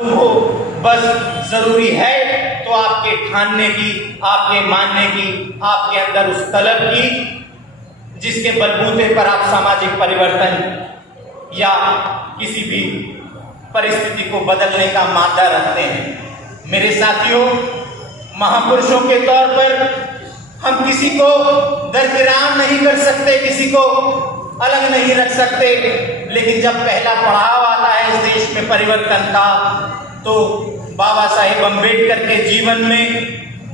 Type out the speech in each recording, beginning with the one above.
हो, बस जरूरी है तो आपके ठानने की, आपके मानने की, आपके अंदर उस तलब की जिसके बलबूते पर आप सामाजिक परिवर्तन या किसी भी परिस्थिति को बदलने का मादा रखते हैं। मेरे साथियों, महापुरुषों के तौर पर हम किसी को दरकिरार नहीं कर सकते, किसी को अलग नहीं रख सकते, लेकिन जब पहला पड़ाव आता है इस देश में परिवर्तन का, तो बाबा साहेब अम्बेडकर के जीवन में,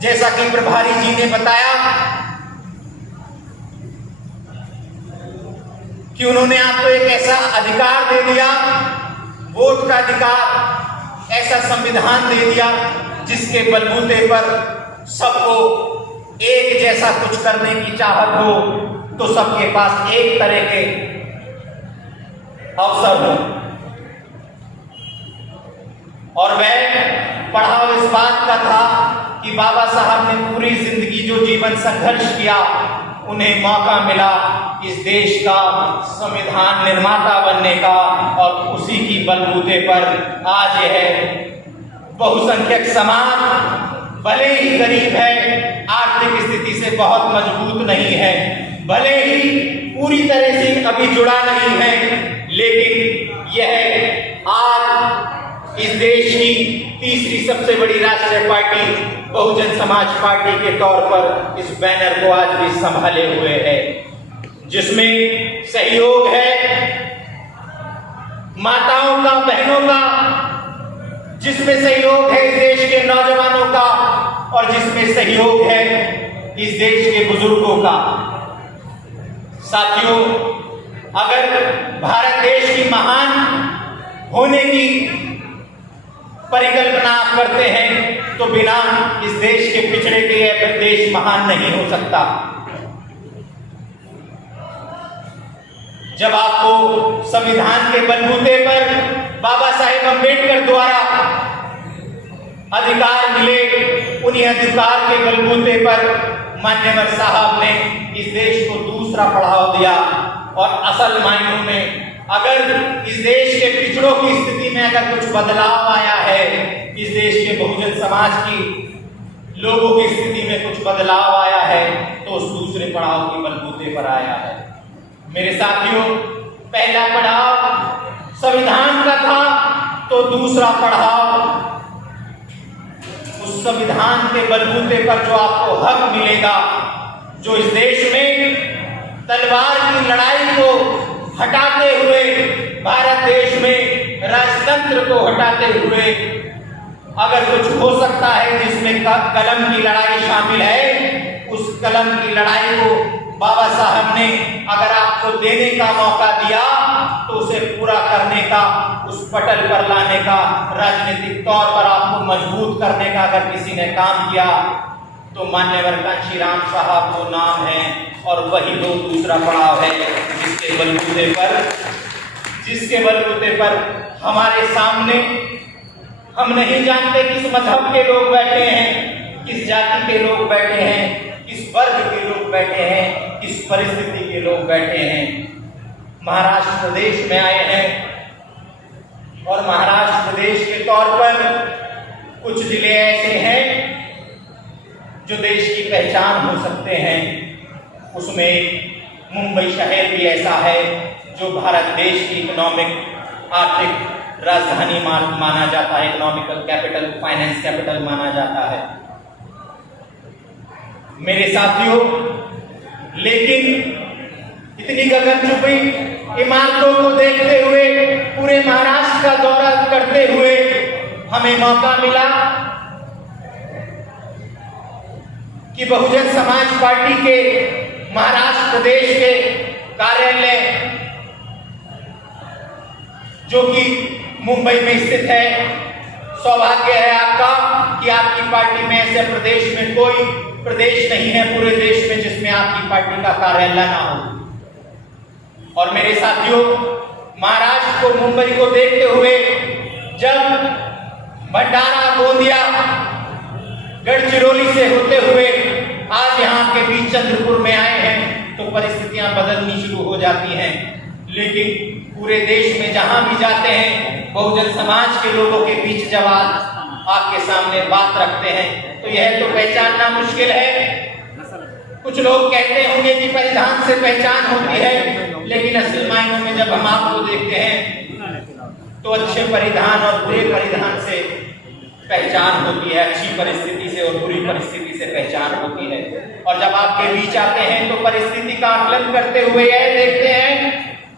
जैसा कि प्रभारी जी ने बताया कि उन्होंने आपको एक ऐसा अधिकार दे दिया, वोट का अधिकार, ऐसा संविधान दे दिया जिसके बलबूते पर सबको एक जैसा कुछ करने की चाहत हो, तो सबके पास एक तरह के अवसर हो। और वह पड़ाव इस बात का था कि बाबा साहब ने पूरी जिंदगी जो जीवन संघर्ष किया, उन्हें मौका मिला इस देश का संविधान निर्माता बनने का, और उसी की बलबूते पर आज यह बहुसंख्यक समाज भले ही गरीब है, आर्थिक स्थिति से बहुत मजबूत नहीं है, भले ही पूरी तरह से अभी जुड़ा नहीं है, लेकिन यह आज इस देश की तीसरी सबसे बड़ी राष्ट्रीय पार्टी बहुजन समाज पार्टी के तौर पर इस बैनर को आज भी संभाले हुए है, जिसमें सहयोग है माताओं का, बहनों का, जिसमें सहयोग है इस देश के नौजवानों का, और जिसमें सहयोग है इस देश के बुजुर्गों का। साथियों, अगर भारत देश की महान होने की परिकल्पना आप करते हैं, तो बिना इस देश के पिछड़े के यह देश महान नहीं हो सकता। जब आपको संविधान के बलबूते पर बाबा साहेब अम्बेडकर द्वारा अधिकार मिले, उन्हीं अधिकार के बलबूते पर मान्यवर साहब ने इस देश को दूसरा पड़ाव दिया, और असल मायनों में अगर इस देश के पिछड़ों की स्थिति में अगर कुछ बदलाव आया है, इस देश के बहुजन समाज की लोगों की स्थिति में कुछ बदलाव आया है, तो उस दूसरे पड़ाव के बलबूते पर आया है। मेरे साथियों, पहला पड़ाव संविधान का था, तो दूसरा पड़ाव उस संविधान के बलबूते पर जो आपको हक मिलेगा, जो इस देश में तलवार की लड़ाई को हटाते हुए, भारत देश में राजतंत्र को हटाते हुए अगर कुछ हो सकता है जिसमें कलम की लड़ाई शामिल है, उस कलम की लड़ाई को बाबा साहब ने अगर आपको देने का मौका दिया, तो उसे पूरा करने का, उस पटल पर लाने का, राजनीतिक तौर पर आपको मजबूत करने का अगर किसी ने काम किया, तो मान्यवर कांशीराम साहब वो नाम है, और वही वो दूसरा पड़ाव है जिसके बलबूते पर हमारे सामने हम नहीं जानते किस मजहब के लोग बैठे हैं, किस जाति के लोग बैठे हैं, किस वर्ग के लोग बैठे हैं, किस परिस्थिति के लोग बैठे हैं। महाराष्ट्र प्रदेश में आए हैं, और महाराष्ट्र प्रदेश के तौर पर कुछ जिले ऐसे हैं जो देश की पहचान हो सकते हैं। उसमें मुंबई शहर भी ऐसा है जो भारत देश की इकोनॉमिक आर्थिक राजधानी माना जाता है, इकोनॉमिकल कैपिटल, फाइनेंस कैपिटल माना जाता है। मेरे साथियों, लेकिन इतनी गगनचुंबी इमारतों को देखते हुए, पूरे महाराष्ट्र का दौरा करते हुए हमें मौका मिला कि बहुजन समाज पार्टी के महाराष्ट्र प्रदेश के कार्यालय, जो कि मुंबई में स्थित है, सौभाग्य है आपका कि आपकी पार्टी में ऐसे प्रदेश में कोई प्रदेश नहीं है पूरे देश में जिसमें आपकी पार्टी का कार्यालय ना हो। और मेरे साथियों, महाराष्ट्र को, मुंबई को देखते हुए जब भंडारा, गोंदिया, गढ़चिरौली से होते हुए आज यहाँ के बीच चंद्रपुर में आए हैं, तो परिस्थितियां बदलनी शुरू हो जाती हैं। लेकिन पूरे देश में जहां भी जाते हैं, बहुजन समाज के लोगों के बीच जब आपके सामने बात रखते हैं तो यह तो पहचानना मुश्किल है। कुछ लोग कहते होंगे कि परिधान से पहचान होती है, लेकिन असल मायनों में जब हम आपको देखते हैं तो अच्छे परिधान और बुरे परिधान से पहचान होती है, अच्छी परिस्थिति से और बुरी परिस्थिति से पहचान होती है। और जब आपके बीच आते हैं तो परिस्थिति का आकलन करते हुए यह देखते हैं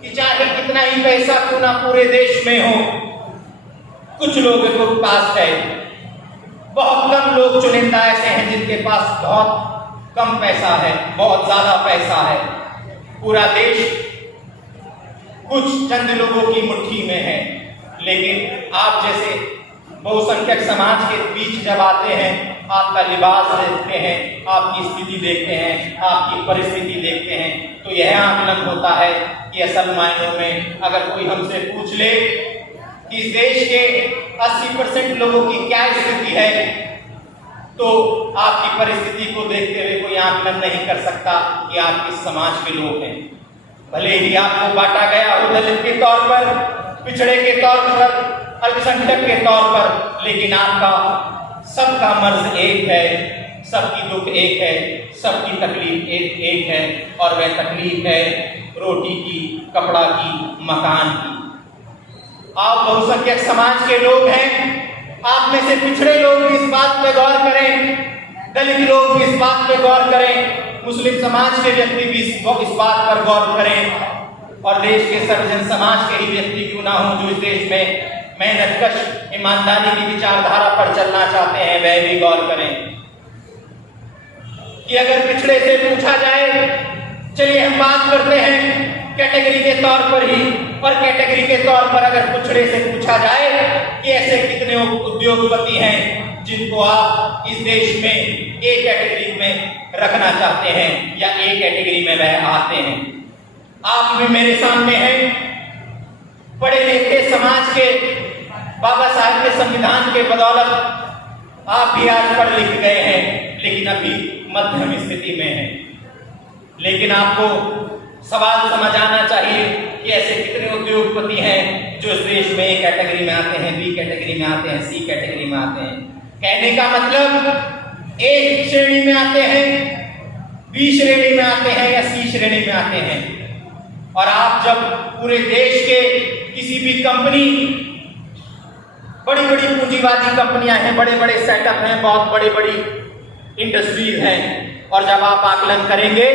कि चाहे कितना ही पैसा क्यों ना पूरे देश में हो, कुछ लोगों के पास है, बहुत कम लोग चुनिंदा ऐसे हैं जिनके पास बहुत कम पैसा है, बहुत ज्यादा पैसा है। पूरा देश कुछ चंद लोगों की मुट्ठी में है। लेकिन आप जैसे बहुसंख्यक समाज के बीच जब आते हैं, आपका लिबास देखते हैं, आपकी स्थिति देखते हैं, आपकी परिस्थिति देखते हैं, तो यह आकलन होता है कि असल मायनों में अगर कोई हमसे पूछ ले कि इस देश के 80% लोगों की क्या स्थिति है, तो आपकी परिस्थिति को देखते हुए कोई आकलन नहीं कर सकता कि आप किस समाज के लोग हैं। भले ही आपको बांटा गया हो दलित के तौर पर, पिछड़े के तौर पर, अल्पसंख्यक के तौर पर, लेकिन आपका सबका मर्ज एक है, सबकी दुख एक है, सबकी तकलीफ एक है, और वह तकलीफ है रोटी की, कपड़ा की, मकान की। आप बहुसंख्यक समाज के लोग हैं, आप में से पिछड़े लोग भी इस बात पे गौर करें, दलित लोग भी इस बात पे गौर करें, मुस्लिम समाज के व्यक्ति भी इस बात पर गौर करें, और देश के सर्वजन समाज के ही व्यक्ति क्यों ना हो जो इस देश में मेहनतकश, ईमानदारी की विचारधारा पर चलना चाहते हैं, वह भी गौर करें कि अगर पिछड़े से पूछा जाए, चलिए हम बात करते हैं कैटेगरी के तौर पर ही, और कैटेगरी के तौर पर अगर पिछड़े से पूछा जाए कि ऐसे कितने उद्योगपति हैं जिनको आप इस देश में एक कैटेगरी में रखना चाहते हैं या एक कैटेगरी में वह आते हैं। आप भी मेरे सामने हैं, पढ़े लिखे समाज के, बाबा साहब के संविधान के बदौलत आप भी आज पढ़ लिख गए हैं, लेकिन अभी मध्यम स्थिति में हैं। लेकिन आपको सवाल समझ आना चाहिए कि ऐसे कितने उद्योगपति हैं जो इस देश में ए कैटेगरी में आते हैं, बी कैटेगरी में आते हैं, सी कैटेगरी में आते हैं। कहने का मतलब ए श्रेणी में आते हैं, बी श्रेणी में आते हैं या सी श्रेणी में आते हैं। और आप जब पूरे देश के किसी भी कंपनी, बड़ी बड़ी पूंजीवादी कंपनियां हैं, बड़े बड़े सेटअप हैं, बहुत बड़ी बड़ी इंडस्ट्रीज हैं, और जब आप आकलन करेंगे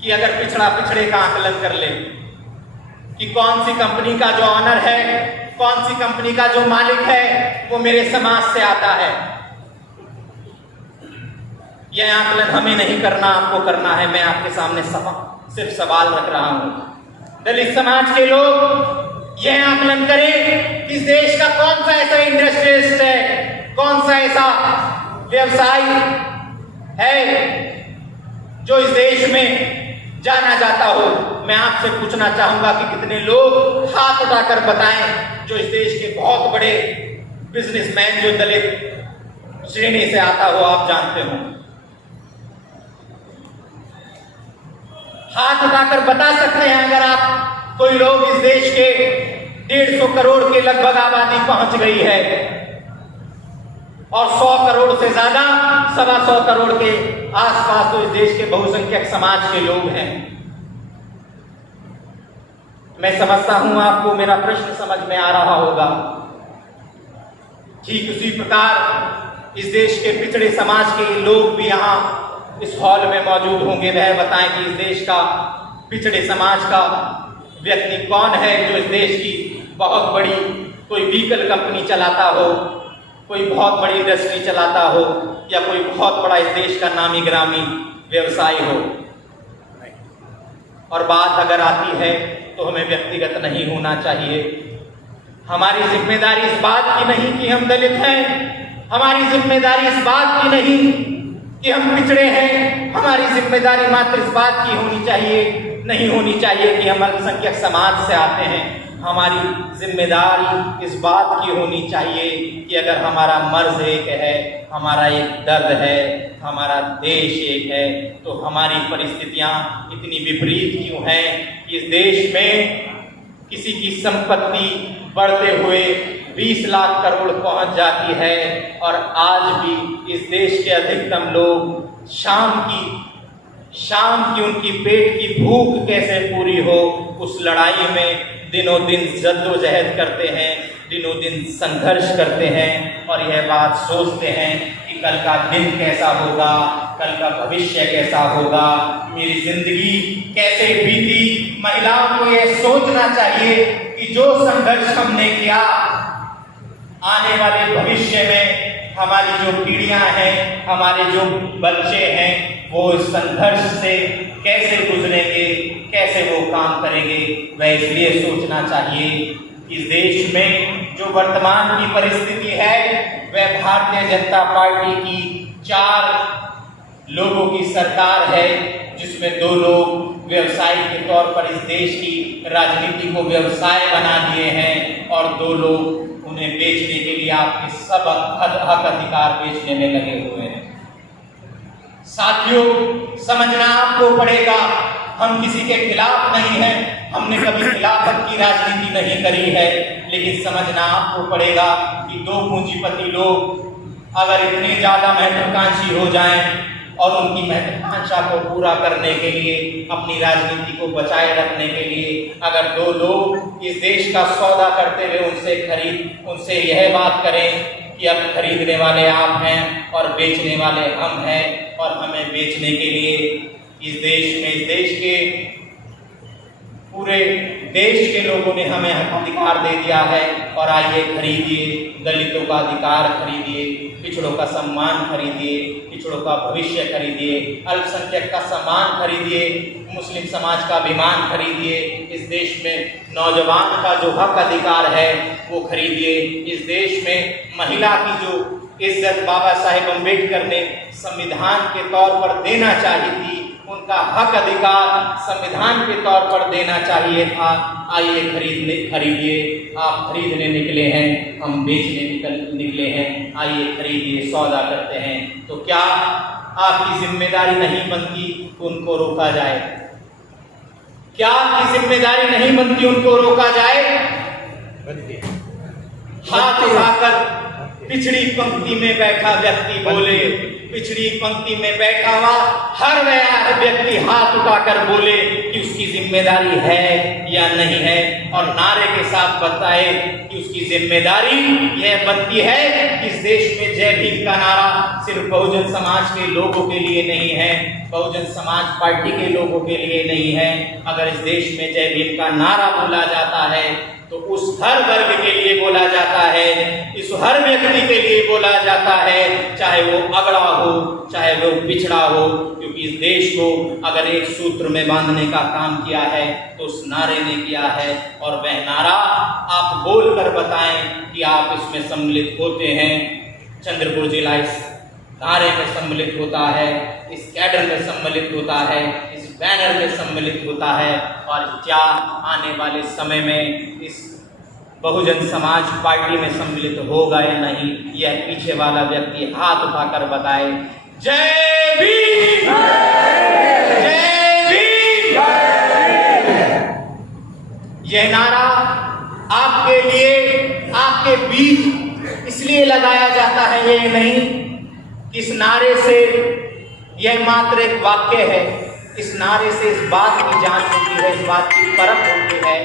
कि अगर पिछड़ा पिछड़े का आकलन कर ले कि कौन सी कंपनी का जो ऑनर है, कौन सी कंपनी का जो मालिक है वो मेरे समाज से आता है, यह आकलन हमें नहीं करना, आपको करना है। मैं आपके सामने सिर्फ सवाल रख रहा हूं। दलित समाज के लोग यह आकलन करें कि इस देश का कौन सा ऐसा इंडस्ट्रियलिस्ट है, कौन सा ऐसा व्यवसाय है जो इस देश में जाना जाता हो। मैं आपसे पूछना चाहूंगा कि कितने लोग हाथ उठाकर बताएं जो इस देश के बहुत बड़े बिजनेसमैन जो दलित श्रेणी से आता हो, आप जानते हो। हाथ उठाकर बता सकते हैं अगर आप कोई लोग इस देश के 150 करोड़ के लगभग आबादी पहुंच गई है, और 100 करोड़ से ज्यादा, 125 करोड़ के आसपास तो इस देश के बहुसंख्यक समाज के लोग हैं। मैं समझता हूं आपको मेरा प्रश्न समझ में आ रहा होगा। ठीक उसी प्रकार इस देश के पिछड़े समाज के लोग भी यहां इस हॉल में मौजूद होंगे। वह बताएं कि इस देश का पिछड़े समाज का व्यक्ति कौन है जो इस देश की बहुत बड़ी कोई व्हीकल कंपनी चलाता हो, कोई बहुत बड़ी इंडस्ट्री चलाता हो, या कोई बहुत बड़ा इस देश का नामी ग्रामी व्यवसाय हो। और बात अगर आती है तो हमें व्यक्तिगत नहीं होना चाहिए। हमारी जिम्मेदारी इस बात की नहीं कि हम दलित हैं, हमारी जिम्मेदारी इस बात की नहीं कि हम पिछड़े हैं, हमारी जिम्मेदारी मात्र इस बात की होनी चाहिए, नहीं होनी चाहिए कि हम अल्पसंख्यक समाज से आते हैं। हमारी जिम्मेदारी इस बात की होनी चाहिए कि अगर हमारा मर्ज एक है, हमारा एक दर्द है, हमारा देश एक है, तो हमारी परिस्थितियां इतनी विपरीत क्यों हैं कि इस देश में किसी की संपत्ति बढ़ते हुए 20 लाख करोड़ पहुंच जाती है और आज भी इस देश के अधिकतम लोग शाम की उनकी पेट की भूख कैसे पूरी हो, उस लड़ाई में दिनों दिन जद्दोजहद करते हैं, दिनों दिन संघर्ष करते हैं और यह बात सोचते हैं कि कल का दिन कैसा होगा, कल का भविष्य कैसा होगा, मेरी जिंदगी कैसे बीती। महिलाओं को यह सोचना चाहिए कि जो संघर्ष हमने किया, आने वाले भविष्य में हमारी जो पीढ़ियां हैं, हमारे जो बच्चे हैं, वो इस संघर्ष से कैसे गुजरेंगे, कैसे वो काम करेंगे, वह इसलिए सोचना चाहिए। इस देश में जो वर्तमान की परिस्थिति है, वह भारतीय जनता पार्टी की 4 लोगों की सरकार है, जिसमें 2 लोग व्यवसायी के तौर पर इस देश की राजनीति को व्यवसाय बना दिए हैं और 2 लोग उन्हें बेचने के लिए आपके सब हक अधिकार बेचने में लगे हुए हैं। साथियों, समझना आपको पड़ेगा, हम किसी के खिलाफ नहीं हैं, हमने कभी खिलाफत की राजनीति नहीं करी है, लेकिन समझना आपको पड़ेगा कि 2 पूंजीपति लोग अगर इतने ज़्यादा महत्वाकांक्षी हो जाएं और उनकी महत्वाकांक्षा को पूरा करने के लिए, अपनी राजनीति को बचाए रखने के लिए अगर 2 लोग इस देश का सौदा करते हुए उनसे यह बात करें कि अब खरीदने वाले आप हैं और बेचने वाले हम हैं और हमें बेचने के लिए इस देश के पूरे देश के लोगों ने हमें अधिकार दे दिया है और आइए खरीदिए, दलितों का अधिकार खरीदिए, पिछड़ों का सम्मान खरीदिए, पिछड़ों का भविष्य खरीदिए, अल्पसंख्यक का सम्मान खरीदिए, मुस्लिम समाज का अभिमान खरीदिए, इस देश में नौजवान का जो हक अधिकार है वो खरीदिए, इस देश में महिला की जो इज्जत बाबा साहेब अम्बेडकर ने संविधान के तौर पर देना चाहिए थी, उनका हक अधिकार संविधान के तौर पर देना चाहिए था, आइए खरीदिए। आप खरीदने निकले हैं, हम बेचने निकले हैं, आइए खरीदिए, सौदा करते हैं। तो क्या आपकी जिम्मेदारी नहीं बनती उनको रोका जाए? क्या आपकी जिम्मेदारी नहीं बनती उनको रोका जाए? हाथ उठाकर पिछड़ी पंक्ति में बैठा व्यक्ति बोले, पिछड़ी पंक्ति में बैठा हुआ हर वह व्यक्ति हाथ उठाकर बोले कि उसकी जिम्मेदारी है या नहीं है, और नारे के साथ बताए कि उसकी जिम्मेदारी यह बनती है कि इस देश में जय भीम का नारा सिर्फ बहुजन समाज के लोगों के लिए नहीं है, बहुजन समाज पार्टी के लोगों के लिए नहीं है। अगर इस देश में जय भीम का नारा बोला जाता है तो उस हर वर्ग के लिए बोला जाता है, इस हर व्यक्ति के लिए बोला जाता है, चाहे वो अगड़ा हो, चाहे वो पिछड़ा हो, क्योंकि इस देश को अगर एक सूत्र में बांधने का काम किया है तो उस नारे ने किया है। और वह नारा आप बोल कर बताएं कि आप इसमें सम्मिलित होते हैं। चंद्रपुर जिला इस नारे में सम्मिलित होता है, इस कैडर में सम्मिलित होता है, इस बैनर में सम्मिलित होता है। और क्या आने वाले समय में इस बहुजन समाज पार्टी में सम्मिलित होगा या नहीं, यह पीछे वाला व्यक्ति हाथ उठाकर बताए। जय भीम, जय भीम। यह नारा आपके लिए, आपके बीच इसलिए लगाया जाता है ये नहीं, इस नारे से यह मात्र एक वाक्य है, इस नारे से इस बात की जांच होती है, इस बात की परख होती है